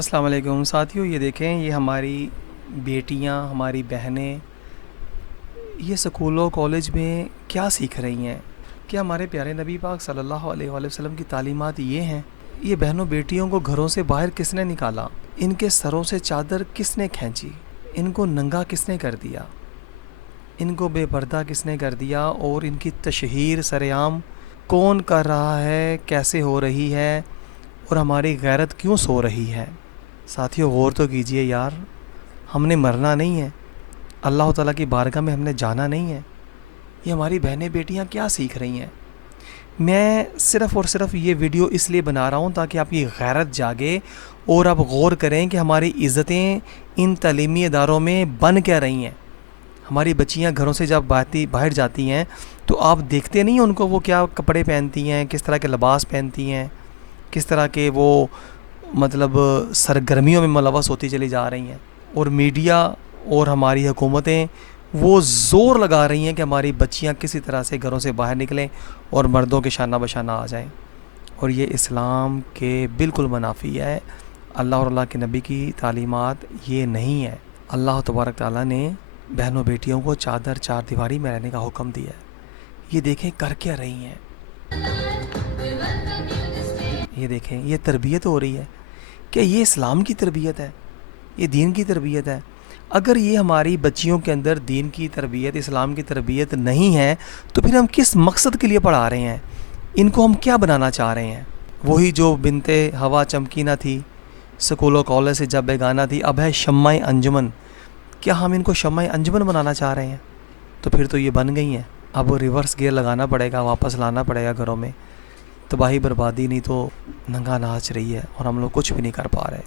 السلام علیکم ساتھیوں، یہ دیکھیں، یہ ہماری بیٹیاں، ہماری بہنیں یہ سکولوں کالج میں کیا سیکھ رہی ہیں؟ کیا ہمارے پیارے نبی پاک صلی اللہ علیہ وآلہ وسلم کی تعلیمات یہ ہیں؟ یہ بہنوں بیٹیوں کو گھروں سے باہر کس نے نکالا؟ ان کے سروں سے چادر کس نے کھینچی؟ ان کو ننگا کس نے کر دیا؟ ان کو بے پردہ کس نے کر دیا؟ اور ان کی تشہیر سر عام کون کر رہا ہے؟ کیسے ہو رہی ہے؟ اور ہماری غیرت کیوں سو رہی ہے؟ ساتھیوں، غور تو کیجئے یار، ہم نے مرنا نہیں ہے، اللہ تعالیٰ کی بارگاہ میں ہم نے جانا نہیں ہے۔ یہ ہماری بہنیں بیٹیاں کیا سیکھ رہی ہیں؟ میں صرف اور صرف یہ ویڈیو اس لیے بنا رہا ہوں تاکہ آپ کی غیرت جاگے اور آپ غور کریں کہ ہماری عزتیں ان تعلیمی اداروں میں بن کیا رہی ہیں۔ ہماری بچیاں گھروں سے جب باہر جاتی ہیں تو آپ دیکھتے نہیں ہیں ان کو وہ کیا کپڑے پہنتی ہیں، کس طرح کے لباس پہنتی ہیں، کس طرح کے وہ مطلب سرگرمیوں میں ملوث ہوتی چلی جا رہی ہیں۔ اور میڈیا اور ہماری حکومتیں وہ زور لگا رہی ہیں کہ ہماری بچیاں کسی طرح سے گھروں سے باہر نکلیں اور مردوں کے شانہ بشانہ آ جائیں، اور یہ اسلام کے بالکل منافی ہے۔ اللہ اور اللہ کے نبی کی تعلیمات یہ نہیں ہے۔ اللہ تبارک تعالیٰ نے بہنوں بیٹیوں کو چادر چار دیواری میں رہنے کا حکم دیا ہے۔ یہ دیکھیں کر کیا رہی ہیں، یہ دیکھیں یہ تربیت ہو رہی ہے۔ کہ یہ اسلام کی تربیت ہے، یہ دین کی تربیت ہے؟ اگر یہ ہماری بچیوں کے اندر دین کی تربیت، اسلام کی تربیت نہیں ہے تو پھر ہم کس مقصد کے لیے پڑھا رہے ہیں؟ ان کو ہم کیا بنانا چاہ رہے ہیں؟ وہی جو بنتے ہوا چمکی نہ تھی، سکول و کالج سے جب بیگانہ تھی، اب ہے شمع انجمن۔ کیا ہم ان کو شمع انجمن بنانا چاہ رہے ہیں؟ تو پھر تو یہ بن گئی ہیں، اب ریورس گیئر لگانا پڑے گا، واپس لانا پڑے گا گھروں میں۔ تباہی بربادی نہیں تو ننگا ناچ رہی ہے اور ہم لوگ کچھ بھی نہیں کر پا رہے۔